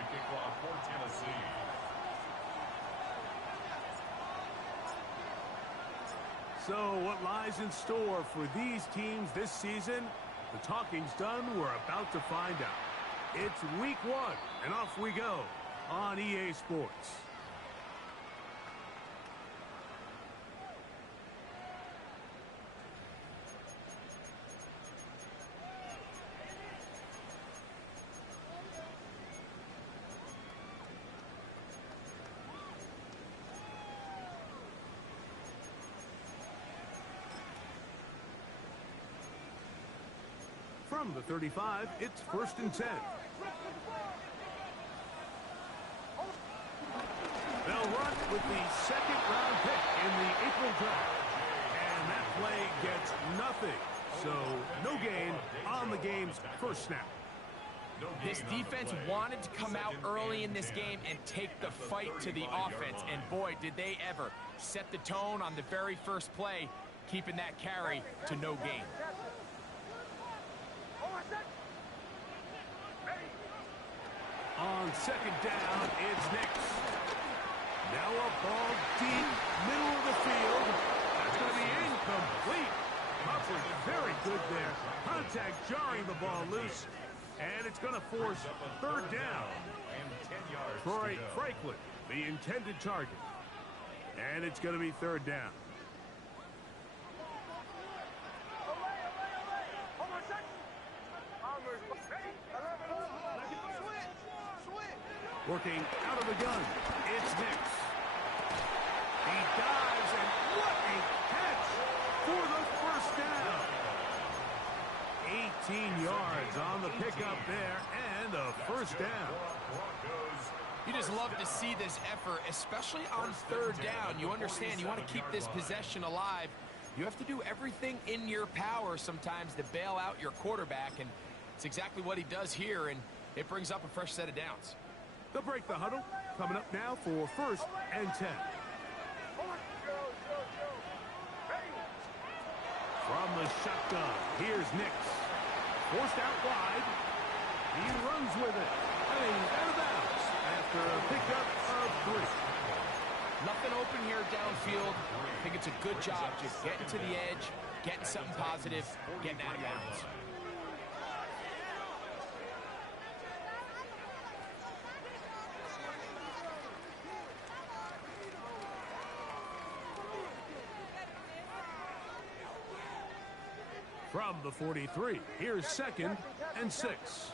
to kick off for Tennessee. So what lies in store for these teams this season? The talking's done. We're about to find out. It's week 1, and off we go on EA Sports. From the 35, it's 1st and 10. They'll run with the 2nd-round pick in the April draft. And that play gets nothing. So, no gain on the game's first snap. This defense wanted to come out early in this game and take the fight to the offense. And boy, did they ever set the tone on the very first play, keeping that carry to no gain. On 2nd down, it's Nix. Now a ball deep, middle of the field. That's going to be incomplete. Coverage very good there. Contact jarring the ball loose. And it's going to force 3rd down. Troy Franklin, the intended target. And it's going to be 3rd down. Working out of the gun, it's Nix. He dives, and what a catch for the 1st down. 18 yards on the pickup there, and a 1st down. You just love to see this effort, especially on 3rd down. You understand, you want to keep this possession alive. You have to do everything in your power sometimes to bail out your quarterback, and it's exactly what he does here, and it brings up a fresh set of downs. They'll break the huddle. Coming up now for 1st and 10. From the shotgun, here's Nix. Forced out wide. He runs with it. Heading out of bounds after a pickup of 3. Nothing open here downfield. I think it's a good job just getting to the edge, getting something positive, getting out of bounds. From the 43, here's 2nd and 6.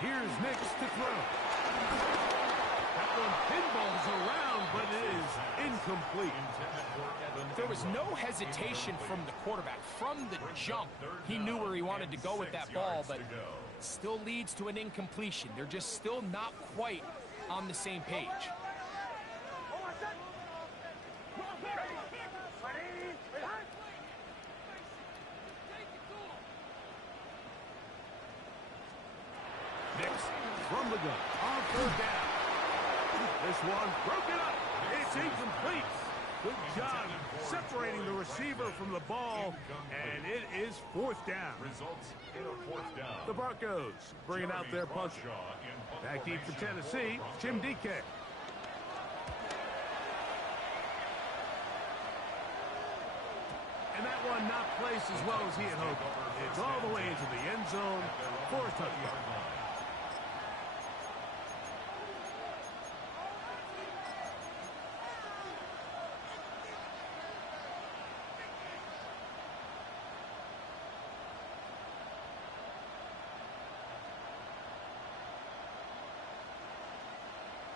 Here's Nix to throw. That one pinballs around, but it is incomplete. There was no hesitation from the quarterback. From the jump, he knew where he wanted to go with that ball, but it still leads to an incompletion. They're just still not quite on the same page. From the gun, on 3rd down. This one broken up. It's incomplete. Good job separating the receiver from the ball, and it is 4th down. Results in a 4th down. The Broncos bringing out their puncher. Back deep for Tennessee, Jim DK. And that one not placed as well as he had hoped. It's all the way into the end zone for a touchdown.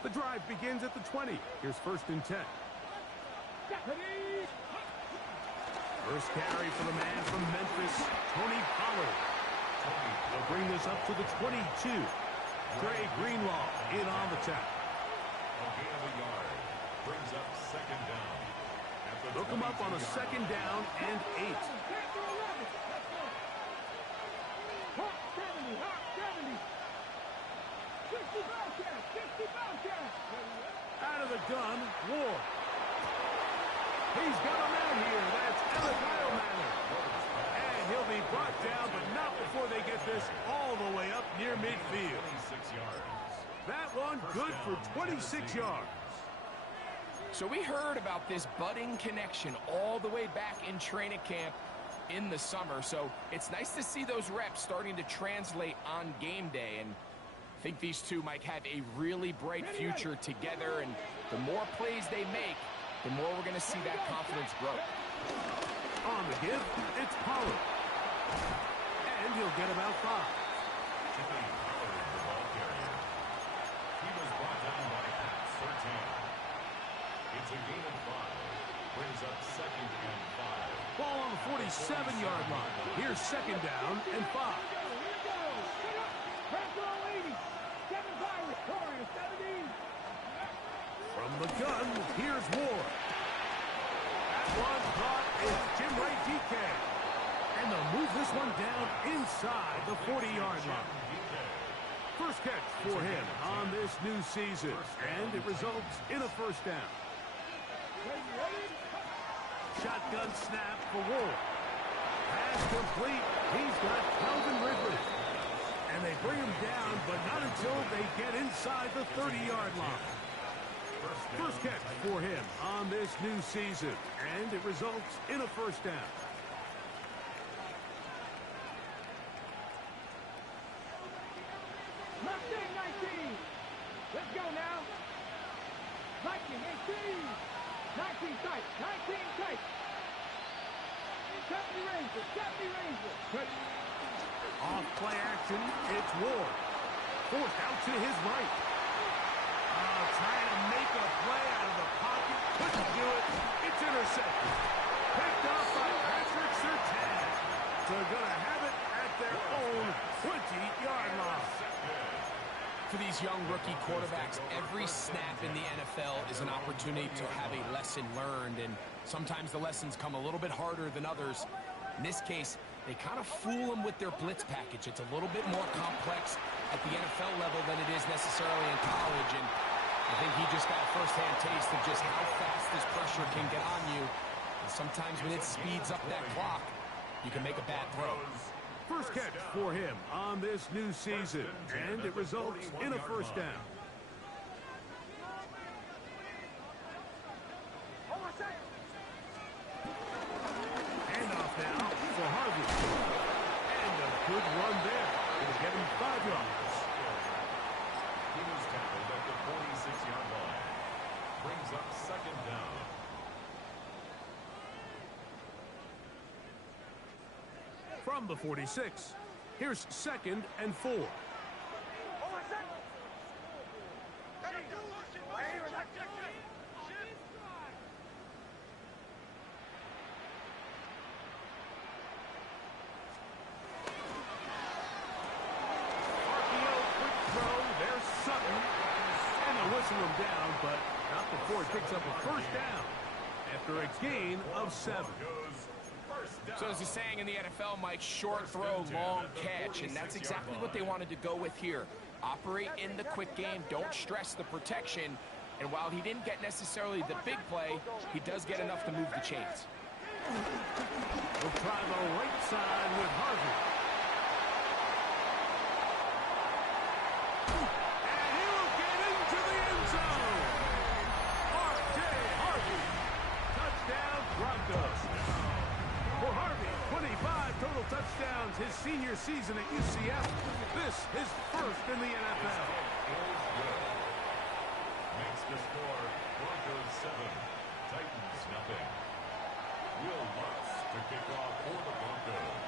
The drive begins at the 20. Here's 1st and 10. First carry for the man from Memphis, Tony Pollard. They'll bring this up to the 22. Trey Greenlaw in on the tackle. A gain of a yard brings up 2nd down. They'll come up on a 2nd down and 8. Out of the gun, Ward. He's got a man here. That's Kyle Manning. And he'll be brought down, but not before they get this all the way up near midfield. for 26 yards. So we heard about this budding connection all the way back in training camp in the summer. So it's nice to see those reps starting to translate on game day. And I think these two might have a really bright future together. And the more plays they make, the more we're going to see that confidence grow. On the give, it's Pollard. And he'll get about 5. Tipping Pollard, the ball carrier. He was brought down by Pat Surtain. It's a gain of 5. Brings up 2nd and 5. Ball on the 47-yard line. Here's 2nd down and 5. From the gun, here's Ward. That one caught is Jim Ray DK. And they'll move this one down inside the 40-yard line. First catch for him on this new season, and it results in a 1st down. Shotgun snap for Ward. Pass complete. He's got Calvin Ridley. And they bring him down, but not until they get inside the 30-yard line. First catch for him on this new season, and it results in a 1st down. Mustang 19. Let's go now. Viking 18. 19 tight. 19 tight. 70 Ranger. 70 Ranger. Off play action, it's Ward. Forced out to his right. Trying to make a play out of the pocket. Couldn't do it. It's intercepted. Picked up by Patrick Surtain. So they're going to have it at their own 20-yard line. For these young rookie quarterbacks, every snap in the NFL is an opportunity to have a lesson learned, and sometimes the lessons come a little bit harder than others. In this case, they kind of fool them with their blitz package. It's a little bit more complex at the NFL level than it is necessarily in college, and I think he just got a first-hand taste of just how fast this pressure can get on you. And sometimes when it speeds up that clock, you can make a bad throw. First catch for him on this new season, and it results in a 1st down. Handoff now for Harvey. And a good run there. It'll get him 5 yards. He was tackled at the 46-yard line. Brings up 2nd down. From the 46, here's 2nd and 4. Him down, but not before he picks up a 1st down after a gain of 7. So as the saying in the NFL, Mike, short throw, long catch, and that's exactly what they wanted to go with here. Operate in the quick game, don't stress the protection, and while he didn't get necessarily the big play, he does get enough to move the chains. We'll try the right side with Harvey. Total touchdowns his senior season at UCF. This his 1st in the NFL. Makes the score Broncos 7, Titans nothing. Will Lutz to kick off for the Broncos.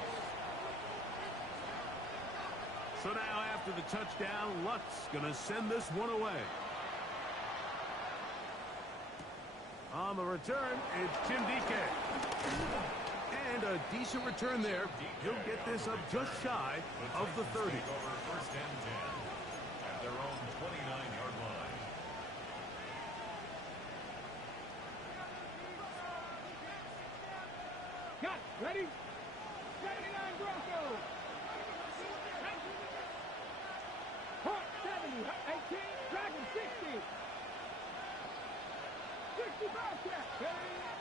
So now after the touchdown, Lutz going to send this one away. On the return, it's Jim DK. And a decent return there. He'll get this up just shy of the 30. Over 1st and 10 at their own 29-yard line. Got ready. 79 Broncos. Hawk 70. 18. Dragon 60. 60 Bobcat.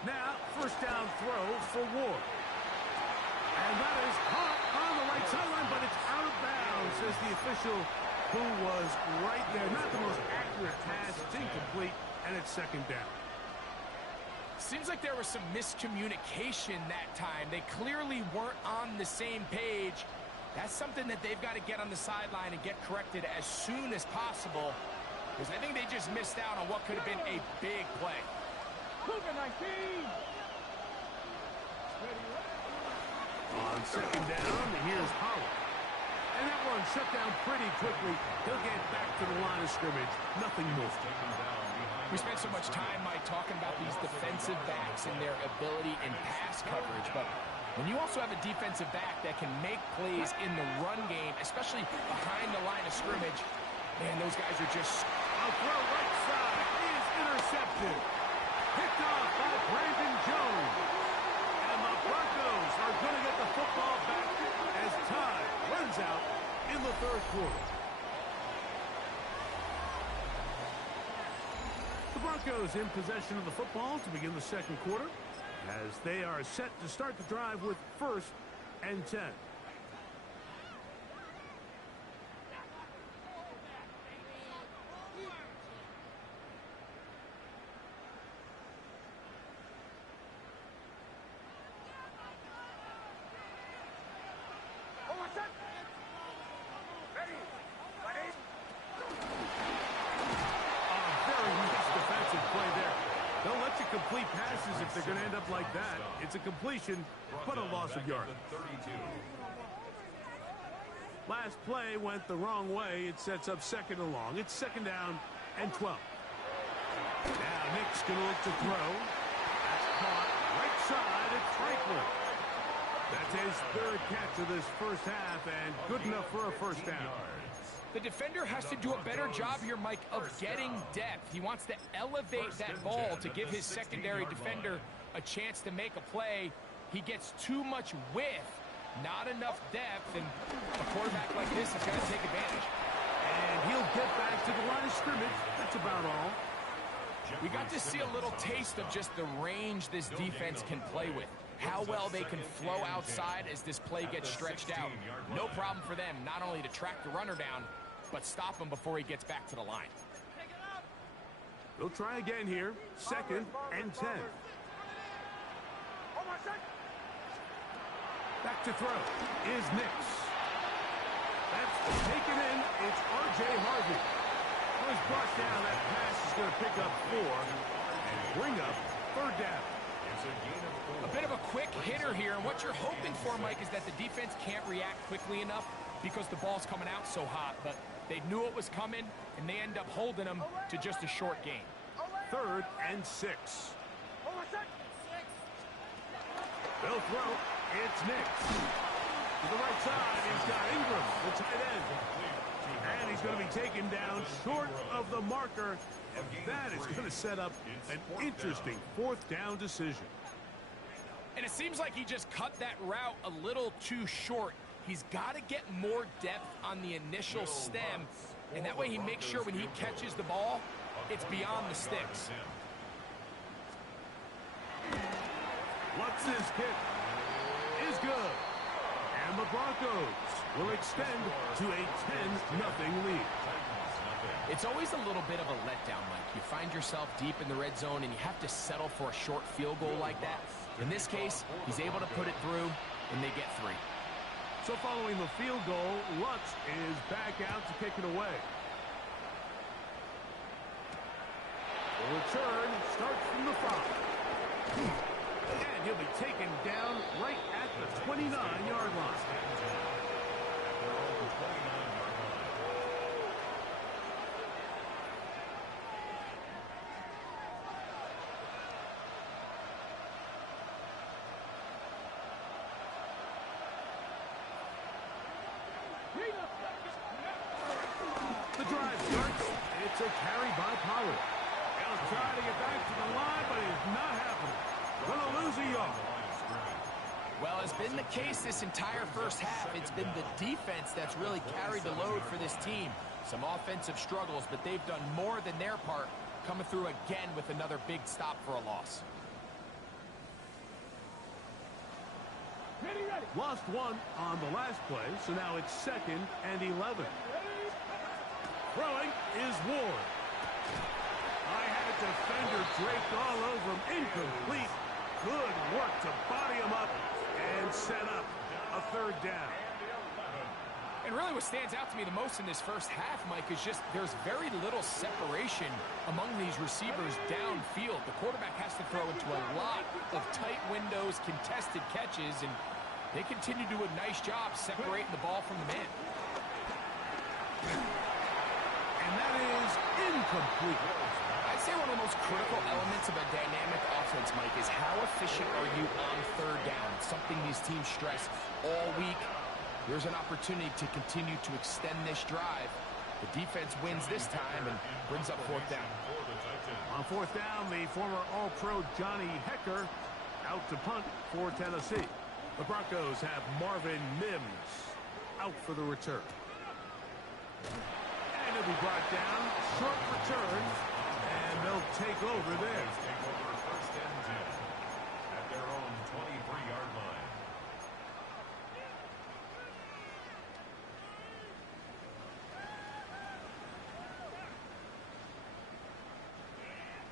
Now, 1st down throw for Ward. And that is caught on the right sideline, but it's out of bounds as the official who was right there. Not the most accurate pass. It's incomplete, and it's second down. Seems like there was some miscommunication that time. They clearly weren't on the same page. That's something that they've got to get on the sideline and get corrected as soon as possible, because I think they just missed out on what could have been a big play. Cougar 19. On second down, here's Howard. And that one shut down pretty quickly. He'll get back to the line of scrimmage. Nothing more. We spent so much time, Mike, talking about these defensive backs and their ability in pass coverage, but when you also have a defensive back that can make plays in the run game, especially behind the line of scrimmage, man, those guys are just... A throw right side is intercepted. Picked off by Brandon Jones. And the Broncos are going to get the football back as time runs out in the third quarter. The Broncos in possession of the football to begin the second quarter, as they are set to start the drive with 1st and 10. Complete passes if they're going to end up like that. It's a completion, but a loss of yards. Last play went the wrong way. It sets up second and long. It's second down and 12. Now Nick's going to look to throw. That's caught right side at Franklin. That's his 3rd catch of this first half, and good enough for a first down. The defender has to do a better job here, Mike, of getting depth. He wants to elevate that ball to give his secondary defender a chance to make a play. He gets too much width, not enough depth, and a quarterback like this has got to take advantage. And he'll get back to the line of scrimmage. That's about all. We got to see a little taste of just the range this defense can play with. How well they can flow outside as this play gets stretched out. No problem for them, not only to track the runner down, but stop him before he gets back to the line. They'll try again here. 2nd and 10. Back to throw is Nix. That's taken in. It's R.J. Harvey. Was brought down. That pass is going to pick up 4 and bring up 3rd down. A bit of a quick hitter here, and what you're hoping for, Mike, is that the defense can't react quickly enough because the ball's coming out so hot, but they knew it was coming, and they end up holding them to just a short gain. 3rd and 6. They'll throw. It's Nix. To the right side, he's got Ingram, the tight end. And he's going to be taken down short of the marker. And that is going to set up an interesting 4th down decision. And it seems like he just cut that route a little too short. He's got to get more depth on the initial stem, and that way he makes sure when he catches the ball, it's beyond the sticks. What's this kick? Is good. And the Broncos will extend to a 10-0 lead. It's always a little bit of a letdown, Mike. You find yourself deep in the red zone, and you have to settle for a short field goal like that. In this case, he's able to put it through, and they get 3. So following the field goal, Lutz is back out to kick it away. The return starts from the 5. And he'll be taken down right at the 29-yard line. The drive starts. It's a carry by Pollard. He'll try to get back to the line, but it's not happening. Gonna lose a yard. Well, it's been the case this entire first half. It's been the defense that's really carried the load for this team. Some offensive struggles, but they've done more than their part, coming through again with another big stop for a loss. Lost 1 on the last play, so now it's 2nd and 11. Throwing is Ward. I had a defender draped all over him. Incomplete. Good work to body him up and set up a third down. And really what stands out to me the most in this first half, Mike, is just there's very little separation among these receivers downfield. The quarterback has to throw into a lot of tight windows, contested catches, and they continue to do a nice job separating the ball from the man. And that is incomplete. I'd say one of the most critical elements of a dynamic offense, Mike, is how efficient are you on third down? It's something these teams stress all week. There's an opportunity to continue to extend this drive. The defense wins this time and brings up fourth down. On fourth down, the former All-Pro Johnny Hecker out to punt for Tennessee. The Broncos have Marvin Mims out for the return. And he'll be brought down. Short return. And they'll take over there. Take over first and 10 at their own 23-yard line.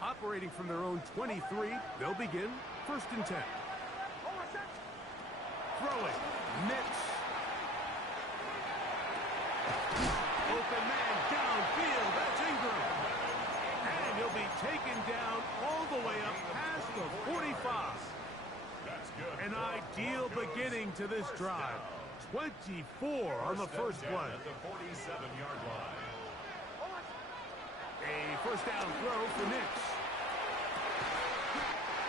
Operating from their own 23, they'll begin first and 10. Throwing, Mitch. Open man downfield, that's Ingram. And he'll be taken down all the way up past the 45. That's good. An ideal beginning to this drive. 24 on the first play. At the 47-yard line. A first down throw for Nix.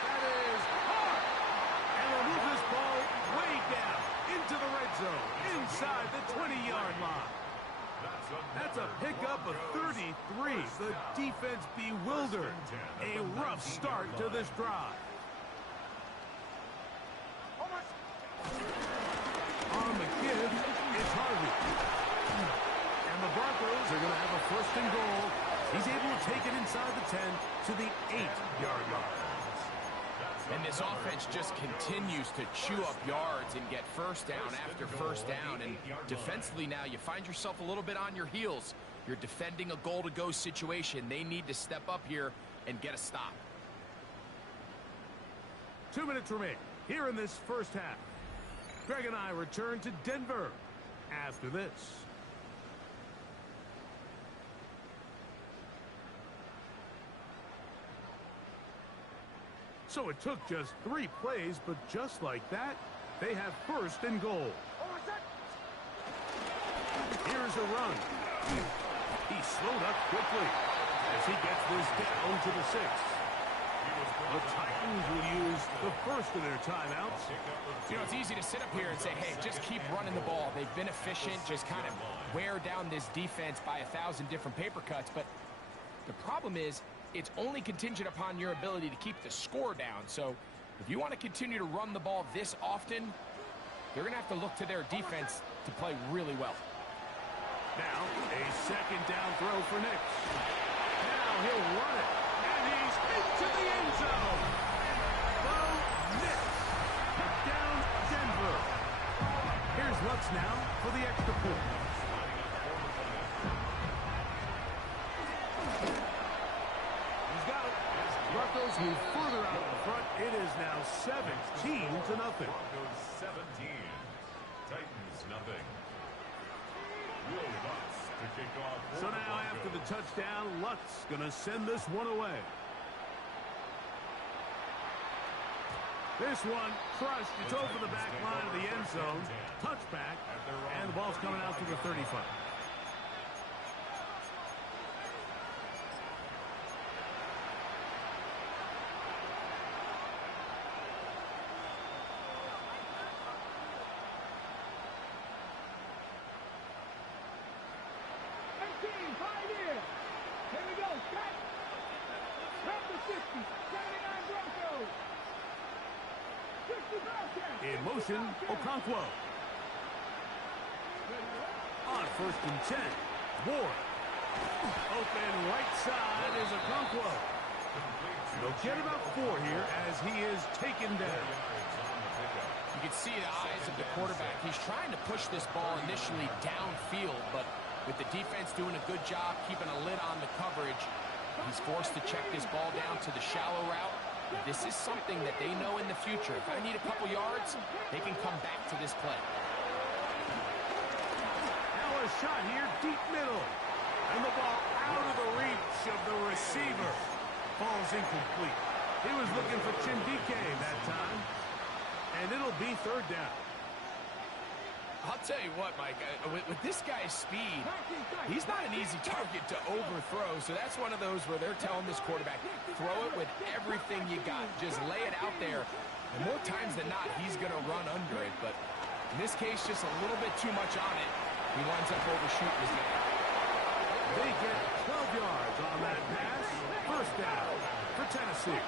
That is hard. And they'll move this ball way down into the red zone, inside the 20-yard line. That's a pickup of 33. The defense bewildered. A rough start to this drive. On the give, it's Harvey. And the Broncos are going to have a first and goal. He's able to take it inside the 10 to the 8-yard line. And this offense just continues to chew up yards and get first down after first down. And defensively now, you find yourself a little bit on your heels. You're defending a goal-to-go situation. They need to step up here and get a stop. 2 minutes remain here in this first half. Greg and I return to Denver after this. So it took just 3 plays, but just like that, they have first and goal. Here's a run. He slowed up quickly as he gets this down to the 6. The Titans will use the first of their timeouts. You know, it's easy to sit up here and say, hey, just keep running the ball. They've been efficient, just kind of wear down this defense by 1,000 different paper cuts. But the problem is, it's only contingent upon your ability to keep the score down. So if you want to continue to run the ball this often, they're going to have to look to their defense to play really well. Now, a second down throw for Nix. Now he'll run it, and he's into the end zone. Bo Nix took down Denver. Here's Lutz now for the extra point. Broncos move further out in front. It is now 17-0. Broncos 17. Titans nothing. Will Lutz to kick off. So now after the touchdown, Lutz going to send this one away. This one crushed. It's over the back line of the end zone. Touchback. And the ball's coming out to the 35. In motion, Okonkwo. On first and 10, Ward. Open right side is Okonkwo. They'll get about 4 here as he is taken down. You can see the eyes of the quarterback. He's trying to push this ball initially downfield, but With the defense doing a good job keeping a lid on the coverage, he's forced to check this ball down to the shallow route. This is something that they know in the future. If I need a couple yards, they can come back to this play. Now a shot here, deep middle. And the ball out of the reach of the receiver. Ball's incomplete. He was looking for Chindike that time. And it'll be third down. I'll tell you what, Mike, with this guy's speed, he's not an easy target to overthrow. So that's one of those where they're telling this quarterback, throw it with everything you got. Just lay it out there. And more times than not, he's going to run under it. But in this case, just a little bit too much on it. He winds up overshooting his man. They get 12 yards on that pass. First down for Tennessee.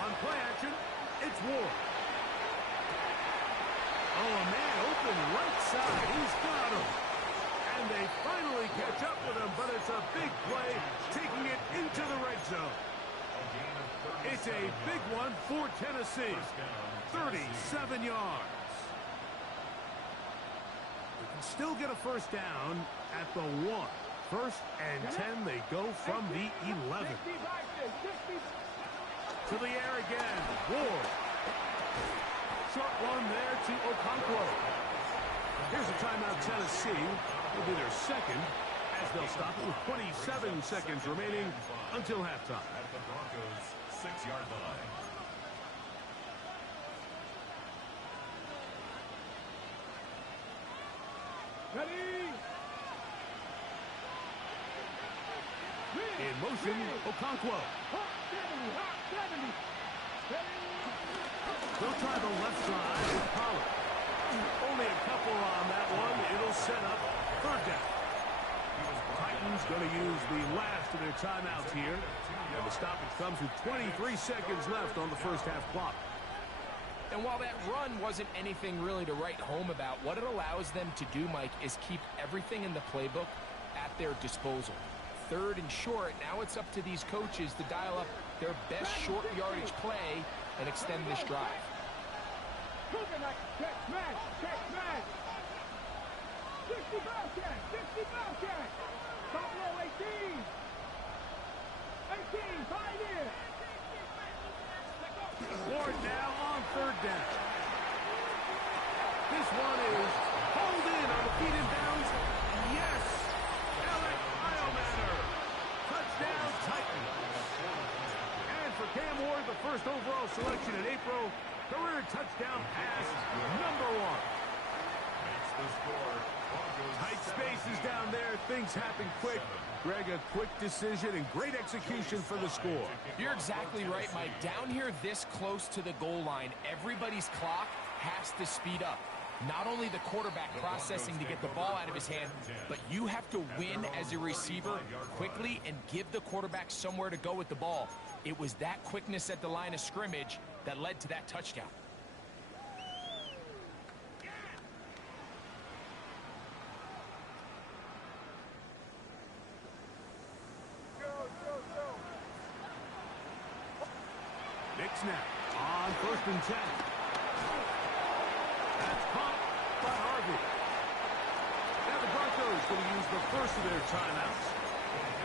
On play action, it's Ward. Oh, a man open right side. He's got him. And they finally catch up with him, but it's a big play, taking it into the red zone. It's a big one for Tennessee. 37 yards. They can still get a first down at the 1. First and 10, they go from the 11. To the air again, Ward. Short one there to Okonkwo. Here's a timeout, Tennessee. Will be their second, as they'll stop it with 27 seconds remaining until halftime. At the Broncos' 6-yard line. Ready? In motion, Okonkwo. Hot 70, hot 70. They'll try the left side with Pollard. Only a couple on that one. It'll set up third down. Titans going to use the last of their timeouts here. And the stoppage comes with 23 seconds left on the first half clock. And while that run wasn't anything really to write home about, what it allows them to do, Mike, is keep everything in the playbook at their disposal. Third and short, now it's up to these coaches to dial up their best short yardage play and extend this drive. Looking like check smash, check smash. 60 Bobcat, 60 Bobcat. Top row 18. 18, Pioneer. Ward now on third down. This one is hauled in on the feet in bounds. Yes! Alec Iomanner. Touchdown Titans. And for Cam Ward, the first overall selection in April, career touchdown pass number 1. Makes the score. Broncos Tight spaces down there. Things happen quick. Greg, a quick decision and great execution for the score. You're exactly right, Mike. Down here this close to the goal line, everybody's clock has to speed up. Not only the quarterback processing to get the ball out of his hand, but you have to win as a receiver quickly and give the quarterback somewhere to go with the ball. It was that quickness at the line of scrimmage that led to that touchdown. Nick snap on first and 10. That's caught by Harvey. Now the Broncos going to use the first of their timeouts,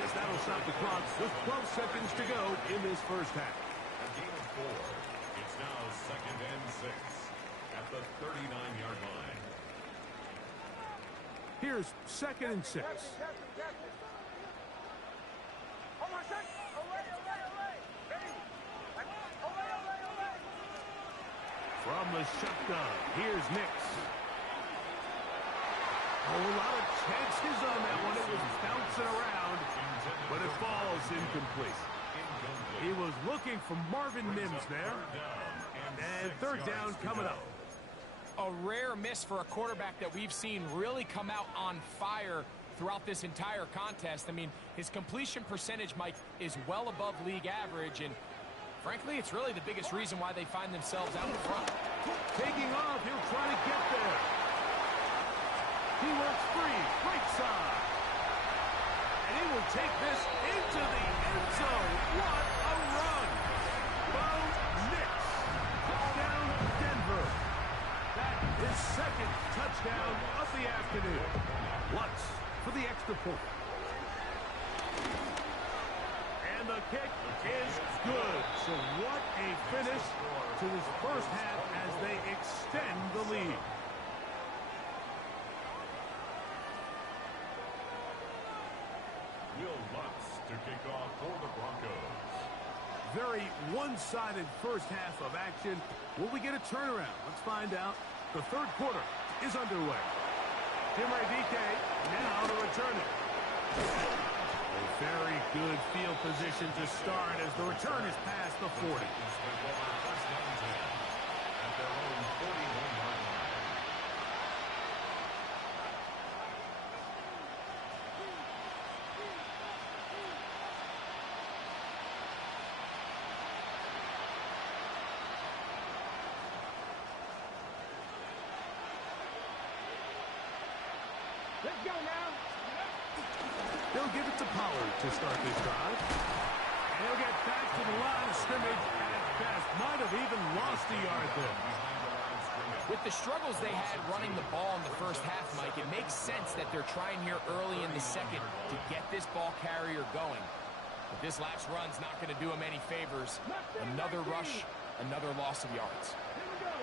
as that'll stop the clock with 12 seconds to go in this first half. A game of 4. It's now 2nd and 6 at the 39-yard line. Here's 2nd and 6. From the shotgun, here's Nix. A lot of chances on that one. It was bouncing around, but it falls incomplete. He was looking for Marvin Mims there. And third down coming up. A rare miss for a quarterback that we've seen really come out on fire throughout this entire contest. I mean, his completion percentage, Mike, is well above league average, and frankly, it's really the biggest reason why they find themselves out in front. Taking off, he'll try to get there. He works free, right side. And he will take this into the end zone. What a run! Bo Nix, touchdown Denver. That is second touchdown of the afternoon. Lutz for the extra point. And the kick is good. So what a finish to this first half as they extend the lead. Will Lutz to kick off for the Broncos. Very one-sided first half of action. Will we get a turnaround? Let's find out. The third quarter is underway. Dike now to return it. A very good field position to start as the return is past the 40. First down 10 at their own 41-yard line. Let's go now. They'll give it to Pollard to start this drive. And he'll get back to the line of scrimmage at best. Might have even lost a yard there. With the struggles they had running the ball in the first half, Mike, it makes sense that they're trying here early in the second to get this ball carrier going. But this last run's not going to do him any favors. Another rush, another loss of yards. Here we go.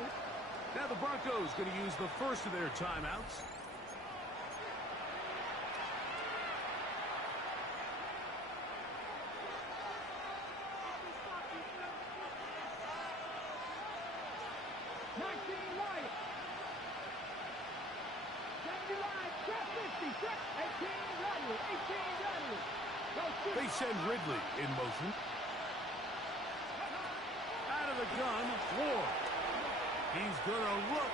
Now the Broncos going to use the first of their timeouts. They send Ridley in motion. Out of the gun, Ward. He's going to look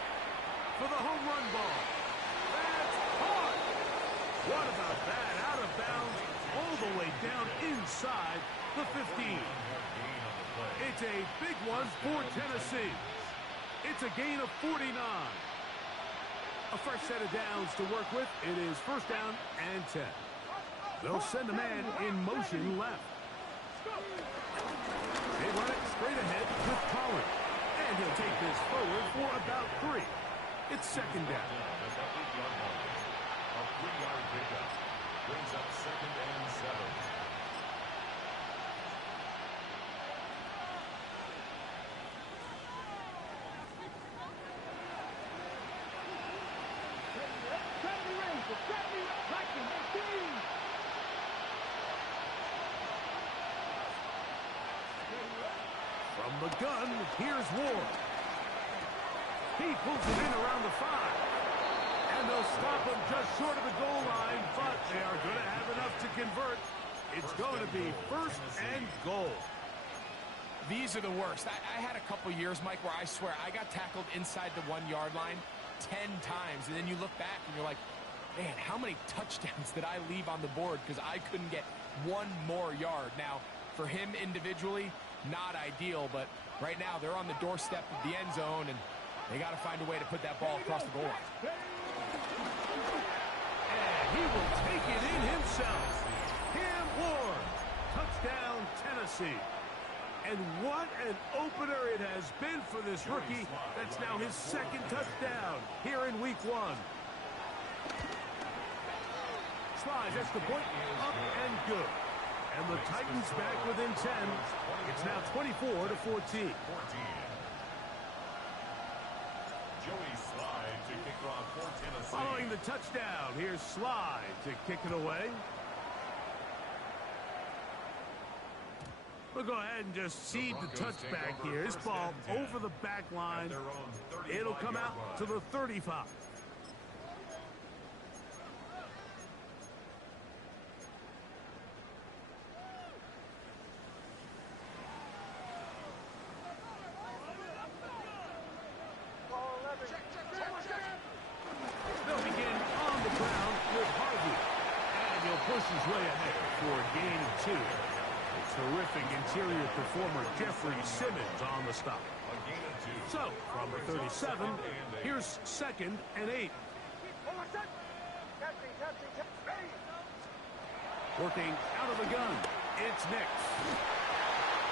for the home run ball. That's caught. What about that? Out of bounds, all the way down inside the 15. It's a big one for Tennessee. It's a gain of 49. A fresh set of downs to work with. It is first down and 10. They'll send a man in motion left. They run it straight ahead with Pollard. And he'll take this forward for about 3. It's second down. A 3-yard pickup brings up second and 7. From the gun, here's Ward. He pulls it in around the 5. And they'll stop him just short of the goal line, but they are going to have enough to convert. It's going to be first and goal. These are the worst. I had a couple years, Mike, where I swear I got tackled inside the 1-yard line 10 times. And then you look back and you're like, man, how many touchdowns did I leave on the board because I couldn't get one more yard? Now, for him individually, not ideal, but right now they're on the doorstep of the end zone, and they got to find a way to put that ball across the goal line. And he will take it in himself. Cam Ward, touchdown Tennessee. And what an opener it has been for this rookie. That's now his second touchdown here in week 1. Slides, that's the point, up and good. And the Titans back within 10. It's now 24-14. Joey Slide to kick off for Tennessee. Following the touchdown, here's Slide to kick it away. We'll go ahead and just seed the touchback here. This ball over the back line. It'll come out to the 35. They'll begin on the ground with Harvey. And he'll push his way ahead for a gain of 2. A terrific interior performer, Jeffrey Simmons, on the stop. So, from the 37, here's second and 8. Working out of the gun, it's Nix.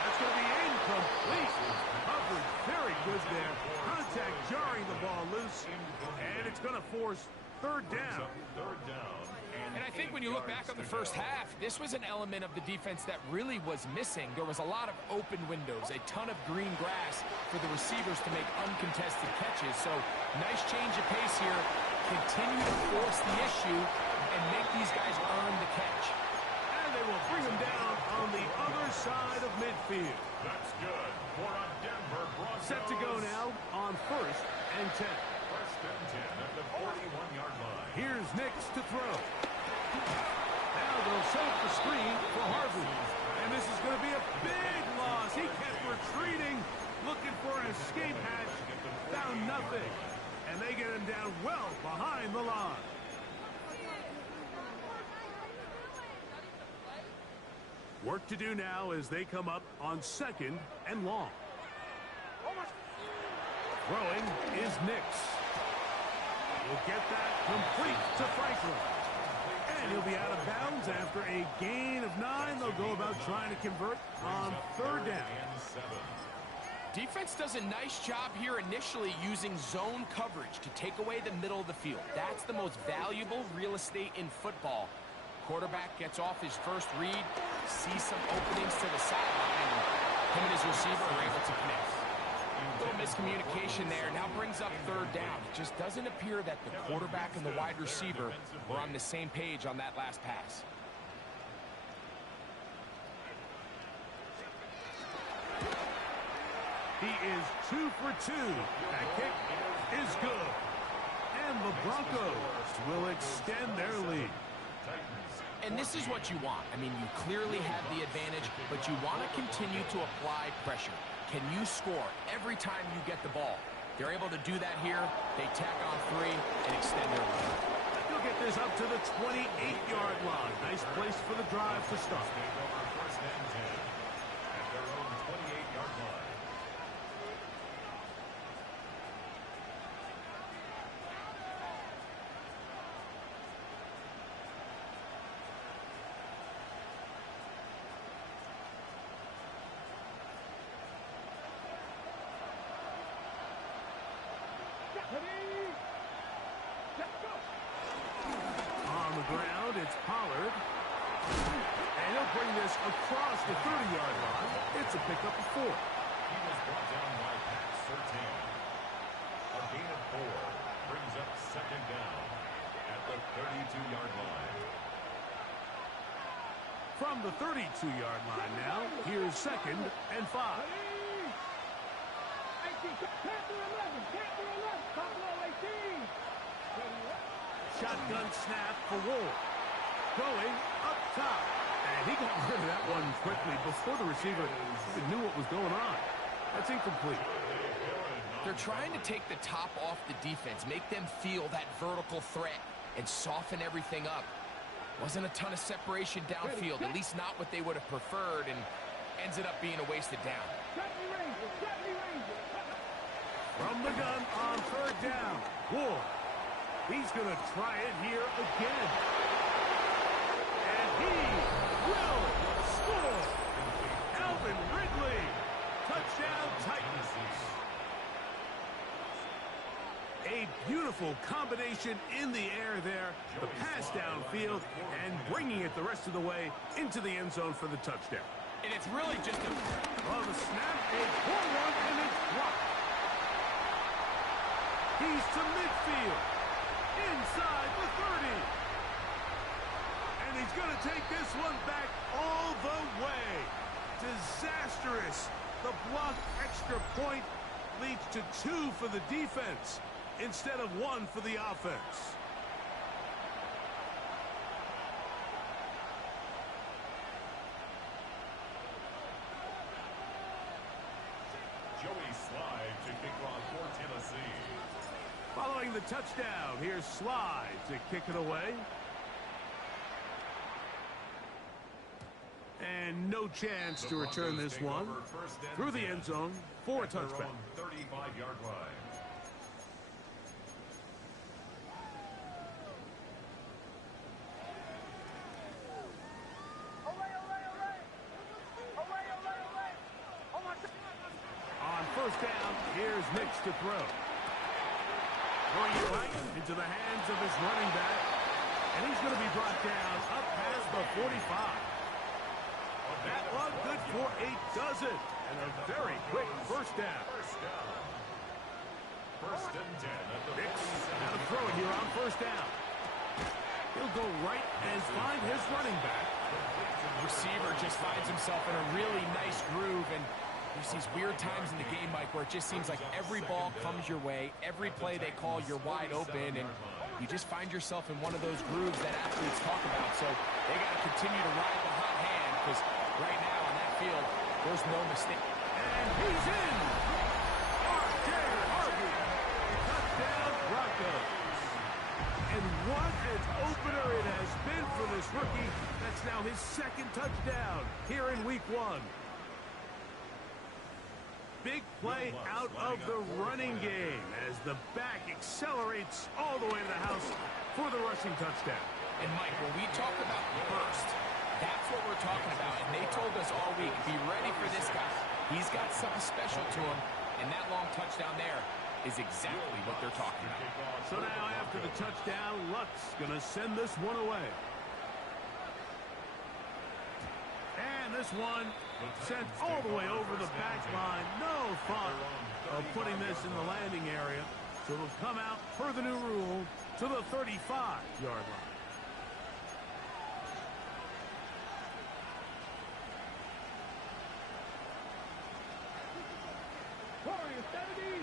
That's going to be incomplete. Covered very good there. Contact jarring the ball loose. And And it's going to force third down. Third down. And I think when you look back on the first half, this was an element of the defense that really was missing. There was a lot of open windows, a ton of green grass for the receivers to make uncontested catches. So nice change of pace here. Continue to force the issue and make these guys earn the catch. And they will bring him down on the other side of midfield. That's good for a Denver Broncos. Set to go now on 1st and 10. First and 10 at the 41-yard line. Here's Nix to throw. Now they'll set up the screen for Harvey. And this is going to be a big loss. He kept retreating, looking for an escape hatch. Found nothing. And they get him down well behind the line. Work to do now as they come up on 2nd and long. Throwing is Nix. He'll get that complete to Franklin. And he'll be out of bounds after a gain of 9. They'll go about trying to convert on 3rd down. Defense does a nice job here initially using zone coverage to take away the middle of the field. That's the most valuable real estate in football. Quarterback gets off his first read, sees some openings to the sideline, and him and his receiver are able to connect. A little miscommunication there. Now brings up 3rd down. It just doesn't appear that the quarterback and the wide receiver were on the same page on that last pass. He is 2 for 2. That kick is good. And the Broncos will extend their lead. And this is what you want. I mean, you clearly have the advantage, but you want to continue to apply pressure. Can you score every time you get the ball? They're able to do that here. They tack on 3 and extend their lead. They'll get this up to the 28-yard line. Nice place for the drive to start. First and 10 at their own 28-yard line. On the ground, it's Pollard. And he'll bring this across the 30-yard line. It's a pickup of 4. He was brought down by Pat Surtain. A gain of 4 brings up 2nd down at the 32-yard line. From the 32-yard line now, here's 2nd and 5. Shotgun snap for Ward. Going up top. And he got rid of that one quickly before the receiver even knew what was going on. That's incomplete. They're trying to take the top off the defense, make them feel that vertical threat, and soften everything up. Wasn't a ton of separation downfield, at least not what they would have preferred, and ends it up being a wasted down. From the gun on 3rd down. Ward. He's going to try it here again. And he will score. Alvin Ridley. Touchdown Titans. A beautiful combination in the air there. The pass downfield and bringing it the rest of the way into the end zone for the touchdown. And it's really just a... On the snap, a poor one, and it's blocked. He's to midfield. Inside the 30. And he's going to take this one back all the way. Disastrous. The blocked extra point leads to 2 for the defense instead of 1 for the offense. Joey Slide to kick off for Tennessee. Following the touchdown, here's Slide to kick it away. And no chance to return this one through the end zone for a touchback. 35-yard line. On 1st down, here's Nix to throw. Throwing it right into the hands of his running back. And he's going to be brought down up past the 45. That one good for a dozen. And a very quick first down. First and 10 at the Nix 47. now throwing here on first down. He'll go right and find his running back. Receiver just finds himself in a really nice groove, and there's these weird times in the game, Mike, where it just seems like every ball comes your way, every play they call, you're wide open, and you just find yourself in one of those grooves that athletes talk about. So they got to continue to ride the hot hand, because right now on that field, there's no mistake. And he's in. R.J. Harvey. Touchdown Broncos. And what an opener it has been for this rookie. That's now his second touchdown here in week 1. Big play out of the running game as the back accelerates all the way to the house for the rushing touchdown. And Mike, when we talk about burst, that's what we're talking about. And they told us all week, be ready for this guy. He's got something special to him, and that long touchdown there is exactly what they're talking about. So now after the touchdown, Lutz going to send this one away. And this one sent all the way over the back line. No thought of putting this in the landing area. So it'll come out per the new rule to the 35-yard line. Warriors 70.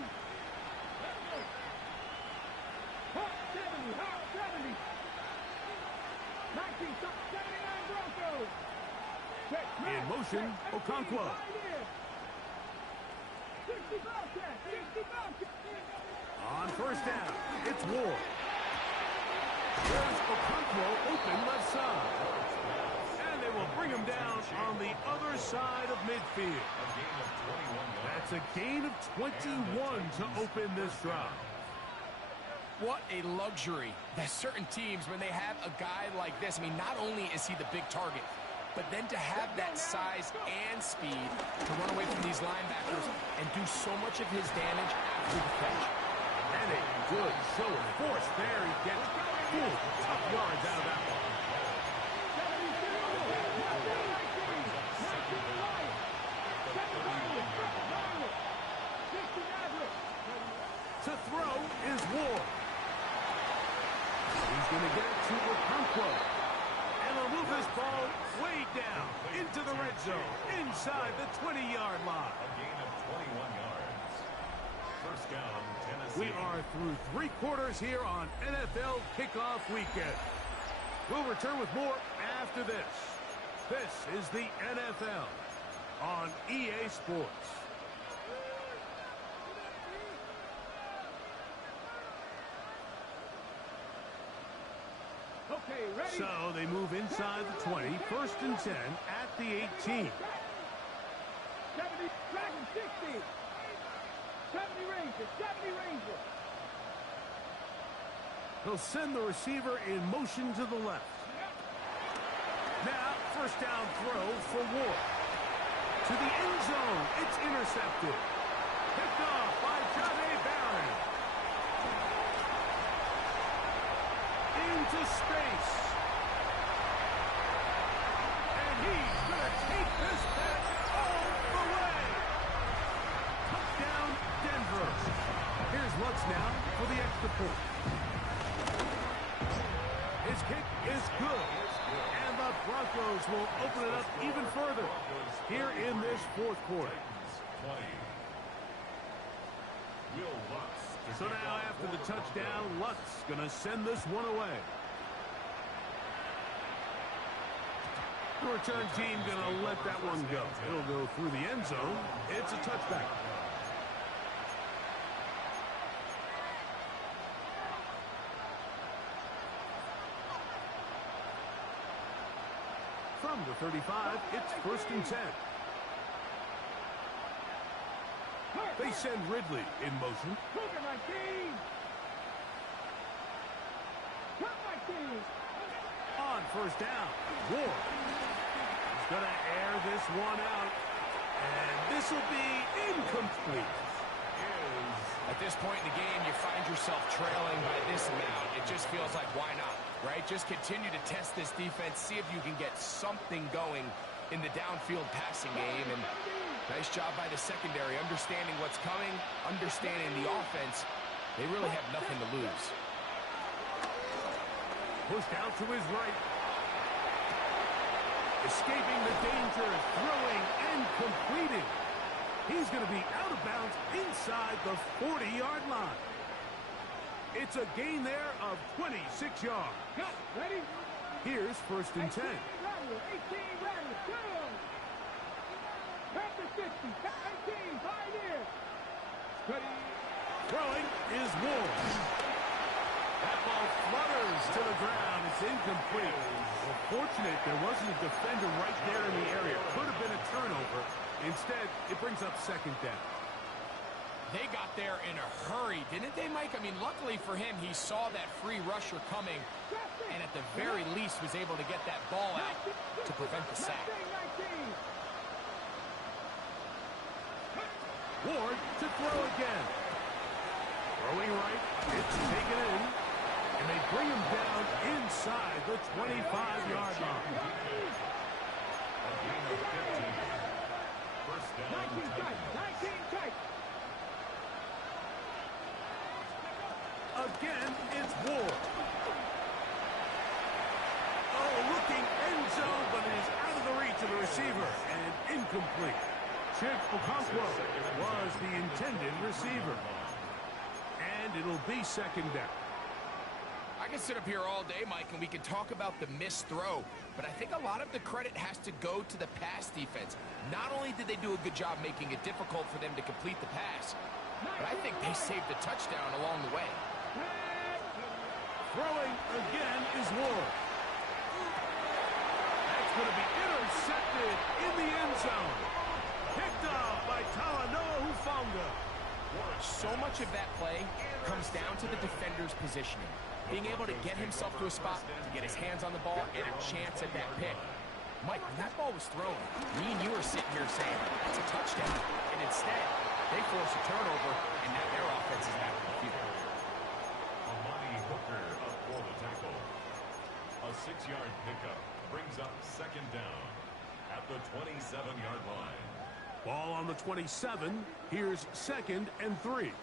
Hawk 70. Hawk 70. 1979 Broncos. In motion, Okonkwo. 60 Bobcat. 60 Bobcat. On first down, it's Ward. There's Okonkwo open left side. And they will bring him down on the other side of midfield. That's a gain of 21 to open this drive. What a luxury that certain teams, when they have a guy like this, I mean, not only is he the big target, but then to have that size and speed to run away from these linebackers and do so much of his damage after the catch. And a good show of force there. He gets full tough yards out of that one. To throw is Ward. He's going to get it to Okonkwo. And he'll move this ball way down into the red zone, inside the 20-yard line. A gain of 21 yards. First down, Tennessee. We are through 3 quarters here on NFL Kickoff Weekend. We'll return with more after this. This is the NFL on EA Sports. Okay, ready? So they move inside the 20, first and 10 at the 18. 70, Dragon 60. 70 Rangers, 70 Rangers. He'll send the receiver in motion to the left. Now, first down throw for Ward. To the end zone, it's intercepted. Picked off by Johnny Barron. Into space. And he's going to take this back all the way. Touchdown, Denver. Here's Lutz now for the extra point. His kick is good. And the Broncos will open it up even further here in this fourth quarter. So now after the touchdown, Lutz going to send this one away. The return team going to let that one go. It'll go through the end zone. It's a touchback. From the 35, it's first and 10. They send Ridley in motion. Cougar 19. Cut 19. On first down, Ward. He's going to air this one out. And this will be incomplete. At this point in the game, you find yourself trailing by this amount. It just feels like, why not, right? Just continue to test this defense, see if you can get something going in the downfield passing game. And nice job by the secondary, understanding what's coming, understanding the offense. They really have nothing to lose. Pushed out to his right. Escaping the danger, throwing and completing. He's going to be out of bounds inside the 40-yard line. It's a gain there of 26 yards. Ready? Here's 1st and 10. 18 rattle, go! Back to 50, 18, pioneer. Ready? Throwing is Ward. That ball flutters to the ground. It's incomplete. Well, fortunate there wasn't a defender right there in the area. Could have been a turnover. Instead, it brings up 2nd down. They got there in a hurry, didn't they, Mike? I mean, luckily for him, he saw that free rusher coming, and at the very least was able to get that ball out to prevent the sack. Ward to throw again. Throwing right, it's taken in, and they bring him down inside the 25-yard line. A gain of 15. First down, 19 tight. Again, it's Ward. Oh, looking end zone, but it is out of the reach of the receiver and incomplete. Chip Okonkwo was the intended receiver. And it'll be 2nd down. I can sit up here all day, Mike, and we can talk about the missed throw, but I think a lot of the credit has to go to the pass defense. Not only did they do a good job making it difficult for them to complete the pass, but I think they saved the touchdown along the way. Throwing again is Ward. That's going to be intercepted in the end zone. Picked up by Talanoa Hufanga. So much of that play comes down to the defender's positioning. Being able to get himself to a spot, to get his hands on the ball, and a chance at that pick. Mike, when that ball was thrown, me and you were sitting here saying, it's a touchdown. And instead, they force a turnover, and now their offense is back on the field. Amani Hooker up for the tackle. A 6-yard pickup brings up 2nd down at the 27-yard line. Ball on the 27. Here's 2nd and 3.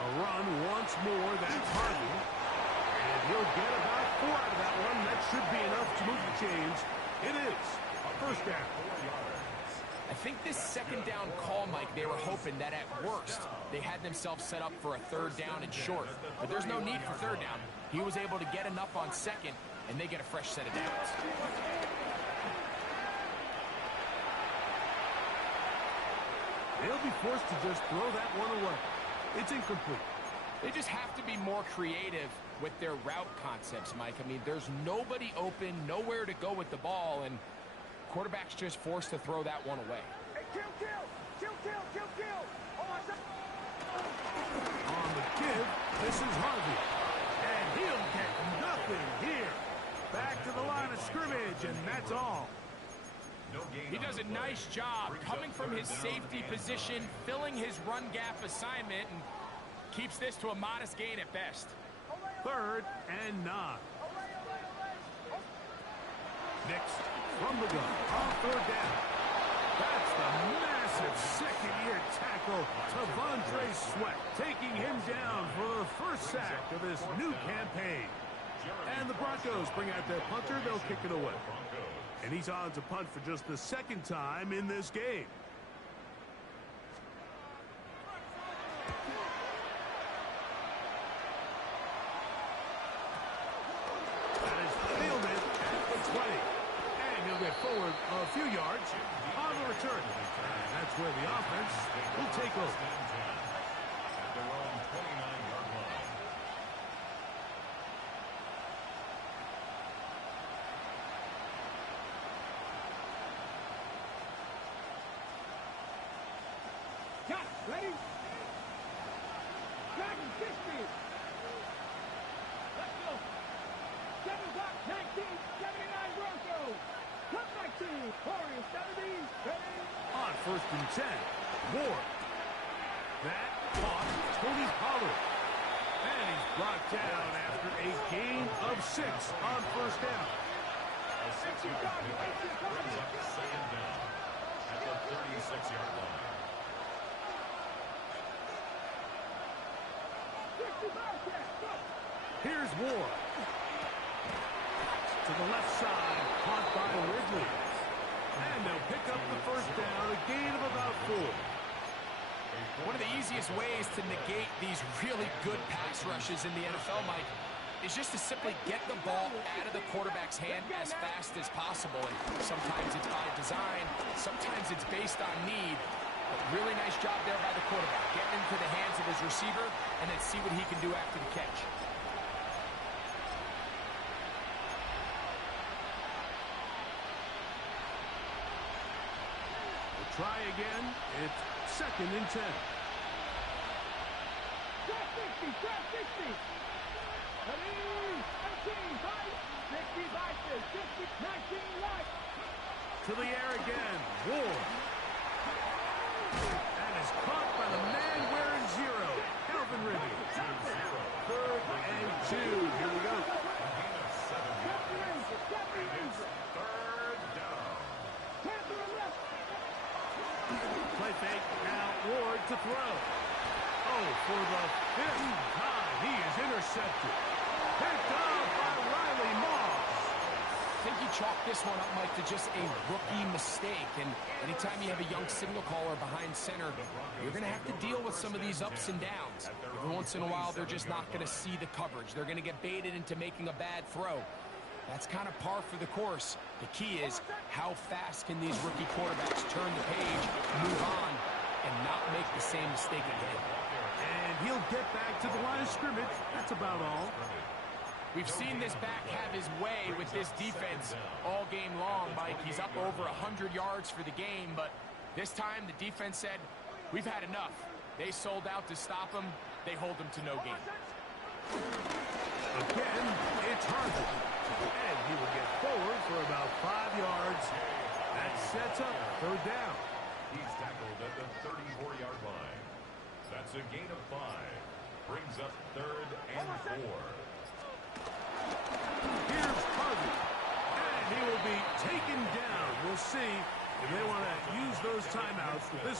A run once more. That's Harvey. And he'll get about 4 out of that one. That should be enough to move the chains. It is a 1st down. I think this 2nd down call, Mike, they were hoping that at worst they had themselves set up for a 3rd down and short. But there's no need for 3rd down. He was able to get enough on 2nd, and they get a fresh set of downs. They'll be forced to just throw that one away. It's incomplete. They just have to be more creative with their route concepts, Mike. I mean, there's nobody open, nowhere to go with the ball, and quarterback's just forced to throw that one away. Hey, kill. On the give, this is Harvey. And he'll get nothing here. Back to the line of scrimmage, and that's all. He does a nice job coming from his safety position, filling his run gap assignment, and keeps this to a modest gain at best. 3rd and 9. Next, from the gun, on 3rd down. That's the massive 2nd-year tackle. T'Vondre Sweat taking him down for the 1st sack of this new campaign. And the Broncos bring out their punter. They'll kick it away. And he's on to punt for just the 2nd time in this game. That is fielded at the 20. And he'll get forward a few yards on the return. And that's where the offense will take over. At their own 29-yard line. Ready? Dragon 60. Let's go. 7 o'clock, 1979 Broncos. Cut back 2. and 10. Ward. That caught Tony Pollard. And he's brought down after a gain of 6 on first down. A 6-yard pickup brings up second down at the 36-yard line. Here's Ward. To the left side, caught by Ridley. And they'll pick up the first down, a gain of about 4. One of the easiest ways to negate these really good pass rushes in the NFL, Mike, is just to simply get the ball out of the quarterback's hand as fast as possible. And sometimes it's by design, sometimes it's based on need. But really nice job there by the quarterback, getting into the hands of his receiver and then see what he can do after the catch. Try again. It's second and 10. Track 60, track 60. Ready? 19, right. 60, right. 60, 19, right. To the air again. Ward. And is caught by the man wearing 0. Calvin Ridley. 3rd and 2. Here we go. Play fake. Now Ward to throw. Oh, for the 5th time, he is intercepted. Picked up by Riley Moss. I think you chalk this one up, Mike, to just a rookie mistake. And anytime you have a young signal caller behind center, you're going to have to deal with some of these ups and downs. Every once in a while, they're just not going to see the coverage. They're going to get baited into making a bad throw. That's kind of par for the course. The key is how fast can these rookie quarterbacks turn the page, move on, and not make the same mistake again. And he'll get back to the line of scrimmage. That's about all. We've seen this back have his way with this defense all game long, Mike. He's up over 100 yards for the game, but this time the defense said, we've had enough. They sold out to stop him. They hold him to no gain. Again, it's Harvey. And he will get forward for about 5 yards. That sets up 3rd down. He's tackled at the 34-yard line. That's a gain of 5. Brings up 3rd and 4. Here's Harvey. And he will be taken down. We'll see if they want to use those timeouts with this one.